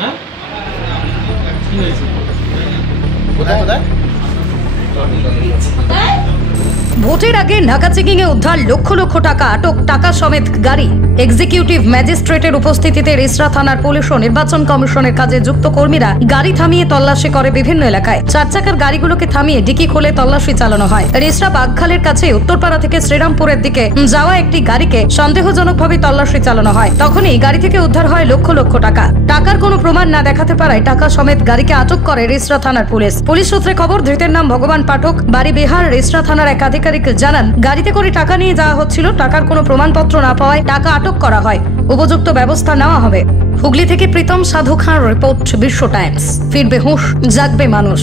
হ্যাঁ কি হয়েছে কোথায় কোথায় ভোটের আগে নাকা চেকিং এ উদ্ধার লক্ষ লক্ষ টাকা, আটক টাকা সমেত গাড়ি। এক্সিকিউটিভ ম্যাজিস্ট্রেটের উপস্থিতিতে রেসরা থানার পুলিশ ও নির্বাচন কমিশনের কাজে যুক্ত কর্মীরা গাড়ি থামিয়ে তল্লাশি করে বিভিন্ন এলাকায়। চার চাকার গাড়িগুলোকে থামিয়ে ডিকি খুলে তল্লাশি চালানো হয়। রেসরা বাগখালের কাছে উত্তরপাড়া থেকে শ্রীরামপুরের দিকে যাওয়া একটি গাড়িকে সন্দেহজনকভাবে তল্লাশি চালানো হয়। তখনই গাড়ি থেকে উদ্ধার হয় লক্ষ লক্ষ টাকা। টাকার কোনো প্রমাণ না দেখাতে পারায় টাকা সমেত গাড়িকে আটক করে রেসরা থানার পুলিশ। পুলিশ সূত্রে খবর, ধৃতের নাম ভগবান পাঠক, বাড়ি বিহার। রেসরা থানার এক আধিকারিক জানান, গাড়িতে করে টাকা নিয়ে যাওয়া হচ্ছিল। টাকার কোনো প্রমাণপত্র না পাওয়ায় টাকা আটক করা হয়। উপযুক্ত ব্যবস্থা নেওয়া হবে। হুগলি থেকে প্রীতম সাধু খাঁর রিপোর্ট, বিশ্ব টাইমস। ফিরবে হুঁশ, জাগবে মানুষ।